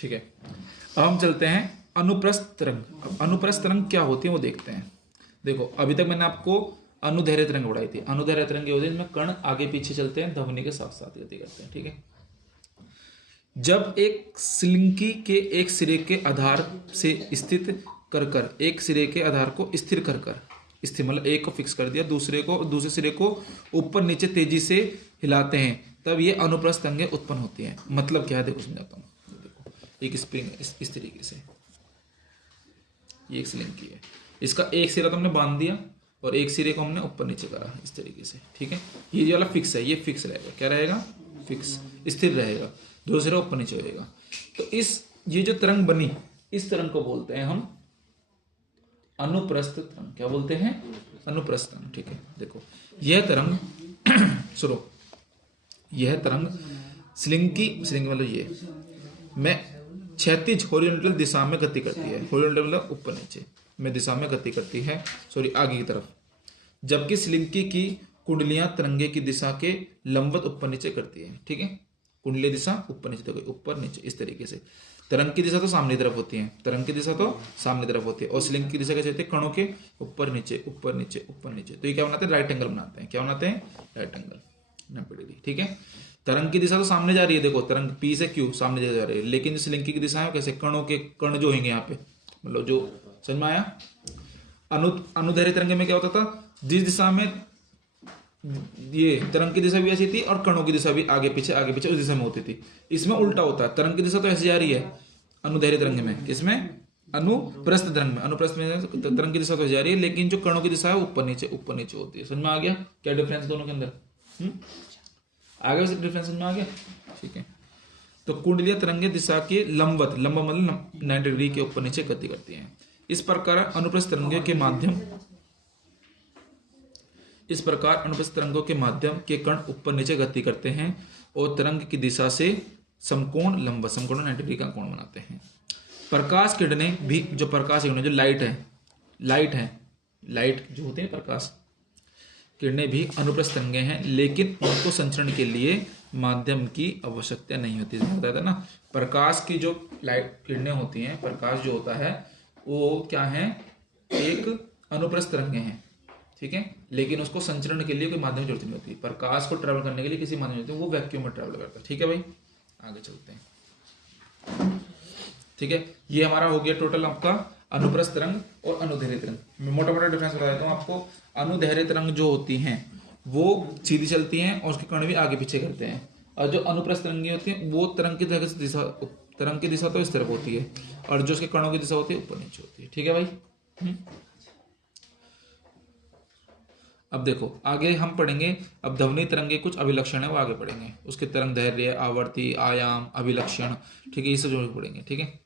ठीक है, अब हम चलते हैं अनुप्रस्थ तरंग। अब अनुप्रस्थ तरंग क्या होती है वो देखते हैं। देखो अभी तक मैंने आपको अनुदैर्घ्य तरंग पढ़ाई थी। अनुदैर्घ्य तरंग ये होती है जिसमें कण आगे पीछे चलते हैं, ध्वनि के साथ साथ गति करते हैं। ठीक है, जब एक स्लिंकी के एक सिरे के आधार से स्थित कर एक सिरे के आधार को स्थिर कर स्थिर मतलब एक को फिक्स कर दिया, दूसरे सिरे को ऊपर नीचे तेजी से हिलाते हैं, तब ये अनुप्रस्थ तरंगें उत्पन्न होती हैं। मतलब क्या है देखो समझाता हूँ। देखो एक स्प्रिंग इस तरीके से, ये एक स्लिंकी है, इसका एक सिरा तो हमने बांध दिया और एक सिरे को हमने ऊपर नीचे करा इस तरीके से। ठीक है, ये वाला फिक्स है, ये फिक्स रहेगा। क्या रहेगा? फिक्स, स्थिर रहेगा, दो सिरा ऊपर नीचे रहेगा। तो ये जो तरंग बनी, इस तरंग को बोलते हैं हम अनुप्रस्थ तरंग। क्या बोलते हैं? अनुप्रस्थ तरंग। ठीक है, देखो यह तरंग सुनो, यह तरंग स्लिंकी मतलब ये में क्षैतिज हॉरिजॉन्टल दिशा में गति करती है। हॉरिजॉन्टल मतलब ऊपर नीचे में दिशा में गति करती है, आगे की तरफ, जबकि स्लिंकी की कुंडलियां तरंगे की दिशा के लंबवत ऊपर नीचे करती है। ठीक है, कुंडली दिशा ऊपर नीचे, तो ऊपर नीचे इस तरीके से। तरंग की दिशा तो सामने तरफ होती है, तरंग की दिशा तो सामने तरफ होती है, और स्लिंग की दिशा कैसे होती है? कणों के ऊपर नीचे ऊपर नीचे ऊपर नीचे। तो ये क्या बनाते हैं? राइट एंगल बनाते हैं। क्या बनाते हैं? Right angle 90 degree. ठीक है, तरंग की दिशा तो सामने जा रही है, देखो तरंग पी से क्यू सामने जा रही है, लेकिन जो स्लिंकी की दिशा है कैसे? कणों के कण जो होंगे यहाँ पे, मतलब जो समझ में आया। अनुदैर्घ्य तरंग में क्या होता था? जिस दिशा में ये तरंग की दिशा भी ऐसी थी और कणों की दिशा भी आगे पीछे उस दिशा में होती थी। इसमें उल्टा होता है, तरंग की दिशा तो ऐसी जा रही है अनुदैर्घ्य तरंग में, इसमें अनुप्रस्थ तरंग में, अनुप्रस्थ में तरंग की दिशा तो जा रही है, लेकिन जो कणों की दिशा है ऊपर नीचे होती है। समझ में आ गया क्या डिफरेंस दोनों के अंदर? आगे से डिफरेंस समझ में आ गया? ठीक है, तो कुंडलियां तरंगे दिशा के लंबवत मतलब 90 डिग्री के ऊपर नीचे गति करती हैं। इस प्रकार अनुप्रस्थ तरंगों के माध्यम के कण ऊपर नीचे गति करते हैं और तरंग की दिशा से समकोण 90 डिग्री का कोण बनाते हैं। प्रकाश किरणें भी, जो प्रकाश किरणें जो लाइट जो होते हैं प्रकाश किरणें भी अनुप्रस्थ तरंगें हैं, लेकिन उनको संचरण के लिए माध्यम की आवश्यकता नहीं होती। बताया था ना, प्रकाश की जो लाइट किरणें होती हैं, प्रकाश जो होता है वो क्या है? एक अनुप्रस्थ तरंगें हैं। ठीक है, लेकिन उसको संचरण के लिए कोई माध्यम की जरूरत नहीं होती। प्रकाश को ट्रैवल करने के लिए किसी माध्यम की, वो वैक्यूम में ट्रैवल करता है। ठीक है भाई, आगे चलते हैं। ठीक है, ये हमारा हो गया टोटल आपका अनुप्रस्थ तरंग और अनुदैर्घ्य तरंग। मैं मोटा मोटा डिफरेंस बता देता हूँ आपको। अनुदैर्घ्य तरंग जो होती हैं वो सीधी चलती हैं और उसके कण भी आगे पीछे करते हैं, और जो अनुप्रस्थ तरंगें होती हैं वो तरंग की दिशा तो इस तरफ होती है, और जो उसके कणों की दिशा होती है ऊपर नीचे होती है। ठीक है भाई। अब देखो आगे हम पढ़ेंगे, अब ध्वनि तरंग के कुछ अभिलक्षण है वो आगे पढ़ेंगे, उसके तरंग दैर्घ्य, आवर्ती, आयाम, अभिलक्षण। ठीक है, ये सब जो पढ़ेंगे। ठीक है।